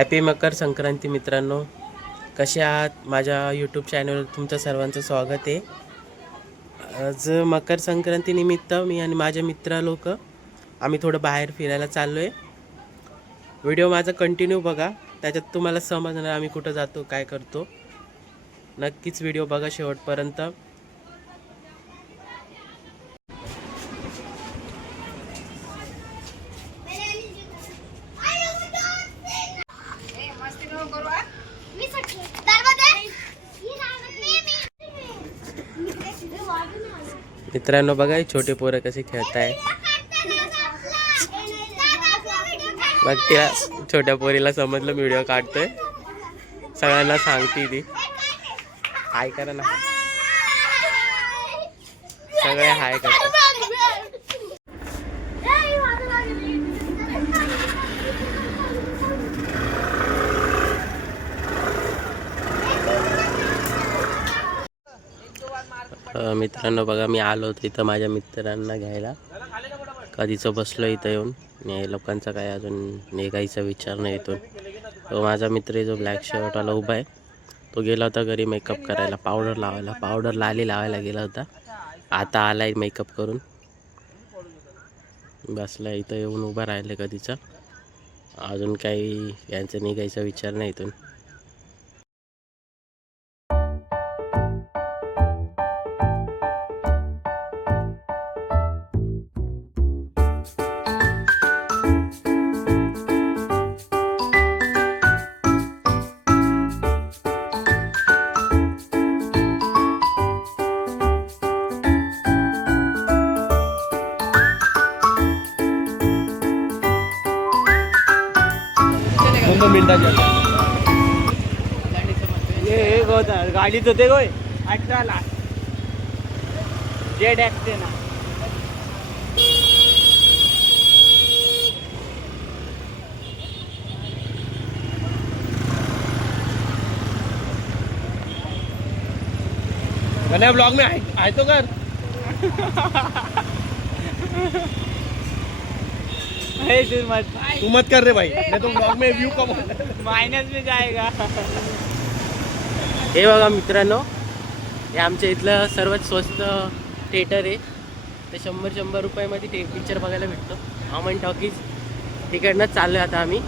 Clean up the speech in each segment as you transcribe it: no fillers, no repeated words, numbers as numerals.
Happy Makar Sankranti मित्रांनो. कसे आहात? माझ्या यूट्यूब चॅनलवर तुमचं सर्वांचं स्वागत आहे. आज मकर संक्रांती निमित्त मी आणि माझे मित्र लोक आम्ही थोडं बाहेर फिरायला चाललो आहे. व्हिडिओ माझा कंटिन्यू बघा, त्याच्यात तुम्हाला समजणार आम्ही कुठं जातो, काय करतो. नक्कीच व्हिडिओ बघा शेवटपर्यंत. मित्रांनो बघा, ही छोटे पोरं कसे खेळत आहे. मग त्या छोट्या पोरीला समजलं मी व्हिडिओ काढतोय, सगळ्यांना सांगते ती हाय करा ना, सगळे हाय करतात. मित्रांनो बघा, मी आलो होतो इथं माझ्या मित्रांना घ्यायला. कधीचं बसलो इथं येऊन, आणि लोकांचा काय अजून निघायचा विचार नाही इथून. तो माझा मित्र जो ब्लॅक शर्टवाला उभा आहे, तो गेला होता घरी मेकअप करायला, पावडर लावायला गेला होता. आता आलाय मेकअप करून, बसला इथं येऊन उभा राहिले कधीचा. अजून काही यांचा निघायचा विचार नाही इथून. एक होता गाडीच होते गोय 18 लाख जेड एक्सटे ना. मैंने ब्लॉग में आए तो कर तू मत कर रे भाई, मैं तो ब्लॉग में व्यू कम माइनस में जाएगा. हे बघा मित्रांनो, हे आमच्या इथलं सर्वात स्वस्त थिएटर आहे. ते 100 रुपयामध्ये पिक्चर बघायला भेटतो. अमन टॉकीज तिकडनं चाललो आहे आता आम्ही.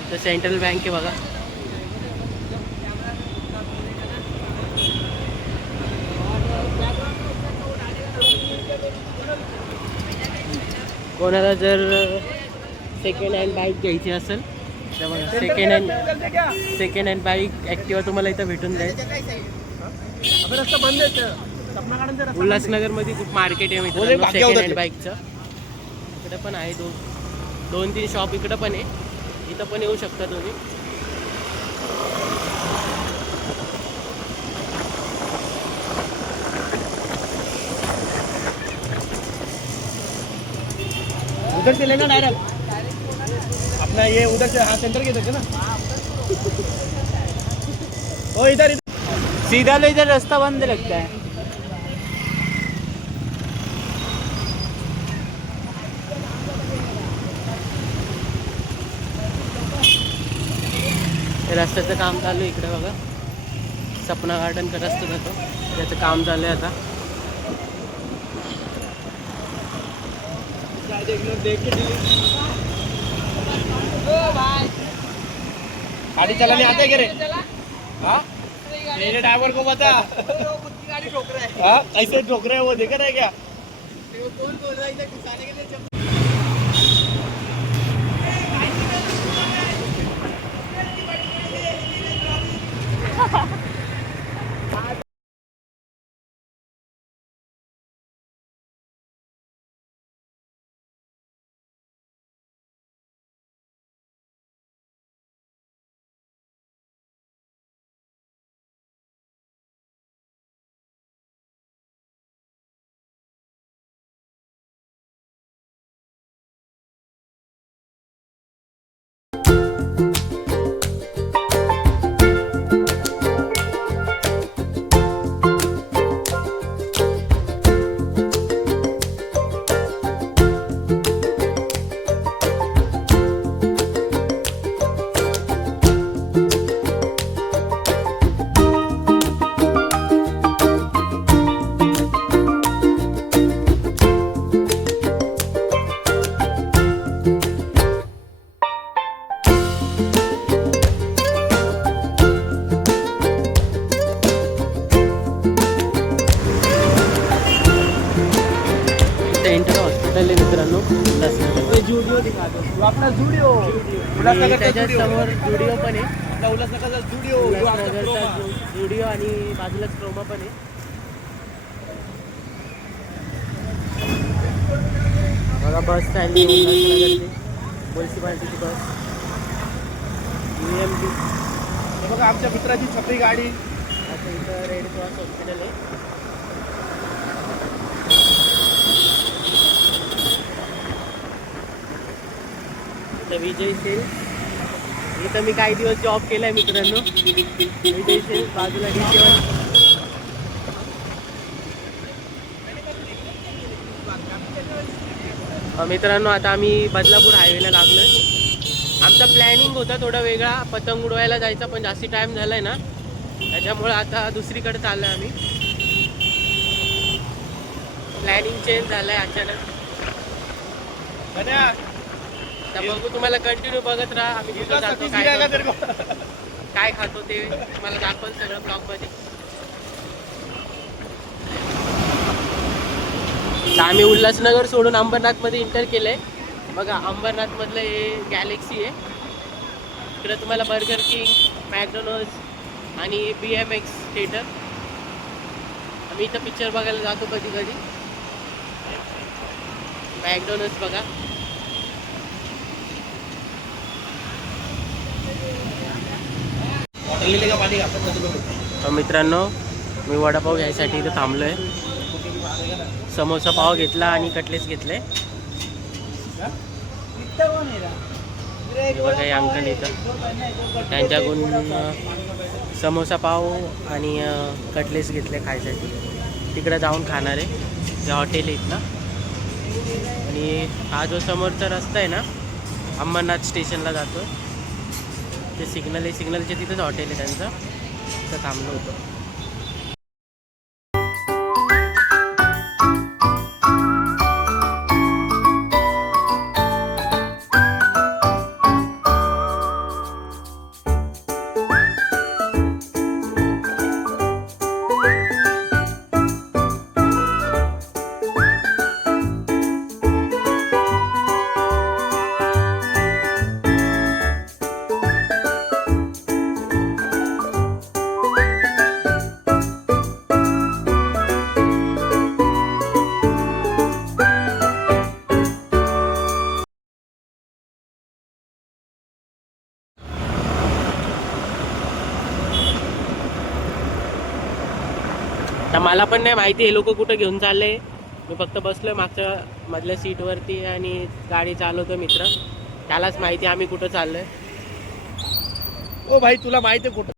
इथं सेंट्रल बँक आहे बघा. कोणाला जर सेकंड हँड बाईक घ्यायची असेल तर बघा, सेकंड हँड बाईक ॲक्टिवा तुम्हाला इथं भेटून जाईल. उल्हासनगरमध्ये खूप मार्केट आहे मित्रांनो सेकंड हँड बाईकचं. इकडे पण आहे, 2-3 शॉप इकडं पण आहे. इथं पण येऊ शकता तुम्ही. उधर से लेना डायरेक्ट अपना, ये उधर से हाँ सेंटर के ना. ओ इधर सीधा लो, इधर रास्ता बंद लगता है. रस्त्याचं काम चालू आहे इकडे बघा. सपना गार्डन का रस्ता जातो, त्याचं काम चालू आहे आता. गाड़ी चलाने आते क्या रे? हाँ, मेरे ड्राइवर को बता. गाड़ी ठोक रहा है. हाँ, ऐसे ठोक रहा है वो, देखा है क्या? कौन बोल रहा है इधर घुसाने के लिए? इथं इंटर हॉस्पिटल आहे मित्रांनो उल्हासनगर. जुडिओ दिखा दो तू आपला जुडिओ आणि त्याच्या समोर जुडिओ पण आहे. आपला उल्हासनगरचा स्टुडिओ उल्हासनगरचा जुडिओ आणि बाजूलाच क्रोमा पण आहे. बघा बस चालली उल्हासनगरची म्युन्सिपाल्टीची बस UMP. हे बघा आमच्या मित्राची छपरी गाडी. आता इथं रेड क्रॉस हॉस्पिटल आहे. इथं विजय सेल्स. इथं मी काही दिवस जॉब केलाय मित्रांनो. विजय सेल्स बाजूला डीकेवर. मित्रांनो आता आम्ही बदलापूर हायवेला लागलोय. आमचा प्लॅनिंग होता थोडा वेगळा, पतंग उडवायला जायचा, पण जास्ती टाइम झालाय ना त्याच्यामुळे आता दुसरीकडे चाललोय आम्ही. प्लॅनिंग चेंज झालाय अचानक. गण्या, तर बघू, तुम्हाला कंटिन्यू बघत राहा. आम्ही कुठं जातो, सतीश गिरा का काय तेरे को? करतो, काय खातो ते तुम्हाला दाखवून सगळं ब्लॉगमध्ये. तर आम्ही उल्हासनगर सोडून अंबरनाथमध्ये इंटर केलंय. बघा अंबरनाथमधलं हे गॅलेक्सी आहे. इकडं तुम्हाला बर्गर किंग, मॅकडॉनल्ड्स आणि BMX थिएटर. आम्ही इथं पिक्चर बघायला जातो कधी कधी. मॅकडॉनल्ड्स बघा. हॉटेल का पाणी का? मित्रांनो मी वडापाव घ्यायसाठी इथं थांबलो आहे. समोसा पाव घेतला आणि कटलेट्स घेतले. बघा हे अंकल इथं त्यांच्याकडून समोसा पाव आणि कटलेट्स घेतले खायसाठी. तिकडं जाऊन खाणार आहे. जे हॉटेल आहे इथलं. आणि हा जो समोरचा रस्ता आहे ना अंबरनाथ स्टेशनला जातो, ते सिग्नल आहे. सिग्नलच्या तिथंच हॉटेल आहे त्यांचं. तिथं थांबलो होतो. तर मला पण नाही माहिती हे लोक कुठं घेऊन चालले. मी फक्त बसलोय मागच्या मधल्या सीटवरती आणि गाडी चालवतो मित्र. त्यालाच माहिती आम्ही कुठं चाललोय. ओ भाई तुला माहिती आहे कुठं?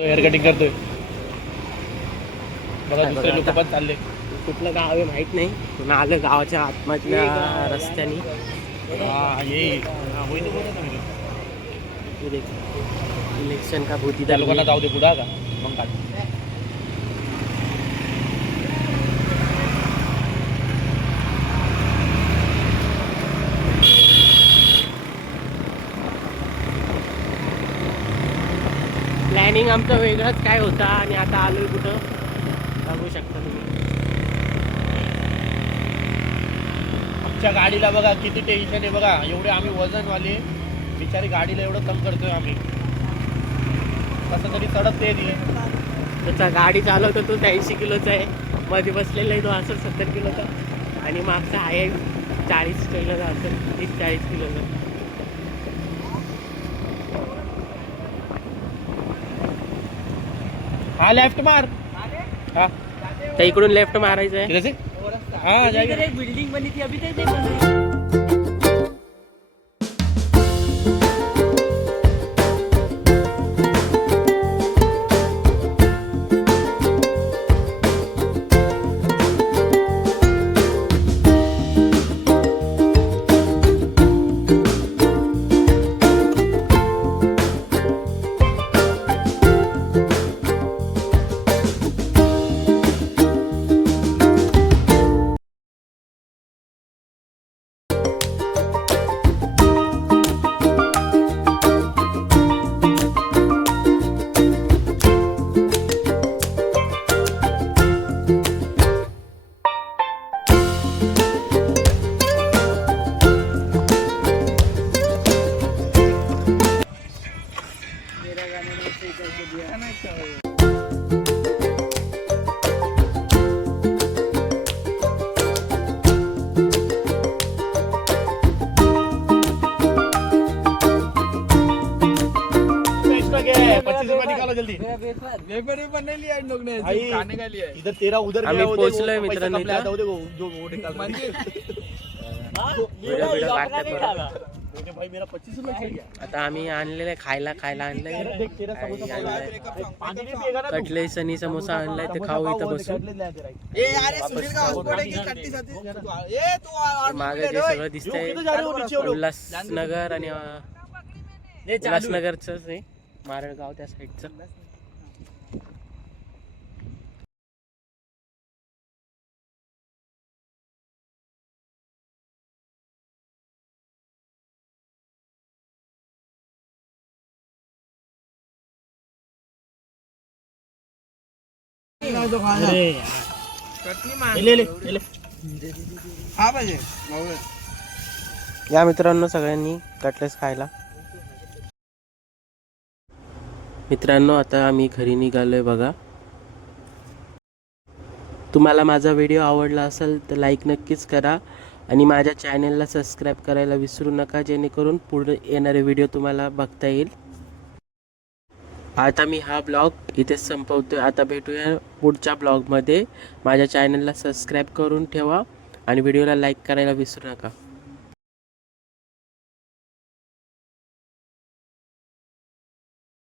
हेअर कटिंग करतोय बघा. दुसरे लोक पण चालले. कुठलं गाव आहे माहित नाही, पण आलं गावाच्या आतमधल्या रस्त्याने. हा ये इलेक्शन का भूती त्या लोकांना जाऊ दे पुढं का मग काय. प्लॅनिंग आमचं वेगळंच काय होता आणि आता आलोय कुठं बघू शकता तुम्ही. आमच्या गाडीला बघा किती टेन्शन आहे बघा. एवढे आम्ही वजनवाले बिचारी गाडीला एवढं कम करतोय आम्ही. कसं तरी चढत ते त्याचा गाडी चालवतो तो 80 किलोचा आहे. मध्ये बसलेला आहे तो असेल 70 किलोचा. आणि मागचा आहे 40 किलोचा असेल, 30-40 किलोचा. हा लेफ्ट मार. हा तर इकडून लेफ्ट मारायचं आहे. किधर से? हाँ जाएगा. एक बिल्डिंग बनी थी अभी तक नहीं बन रही. एक्स्ट्रा क्या 25 रुपये निकालो जल्दी वेपर पण नाही लिया इन लोग ने भाई, खाने का लिया है इधर तेरा उधर आम्ही गया, वो देखो, पोहोचलोय पैसा मित्रांनो कब लाया इथं. था, वो देखो, जो वो निकाल रहा है. व्हिडिओ काढते परत. ओके भाई, मेरा 25 रुपये चल गया. आता आम्ही आणलेलं खायला आणलंय देख, तेरा समोसा बोल रहा है. पानी नहीं पिएगा ना तू? कटलेस आणि समोसा आणलाय ते खाऊ इथं बसून. ए यार ये सुनील का हॉटस्पॉट है कि 36 ये तू मागे जे सगळं दिसतंय किधर जा रहे हो नीचे वो लोग? उल्हासनगर आणि उल्हासनगरच आहे मारळगाव त्या साईडचं. ले ले ले ले. हां पाहिजे या मित्रांनो सगळ्यांनी कटलेस खायला. मित्रांनो आता आम्ही घरी निघालोय बघा. तुम्हाला माझा व्हिडिओ आवडला असेल तर लाईक नक्कीच करा आणि माझ्या चॅनलला सबस्क्राईब करायला विसरू नका, जेणेकरून पुढे येणारे व्हिडिओ तुम्हाला बघता येईल. आता मी हा ब्लॉग इथेच संपवतोय. आता भेटूया पुढच्या ब्लॉगमध्ये. माझ्या चॅनलला सबस्क्राईब करून ठेवा आणि व्हिडिओला लाईक करायला विसरू नका.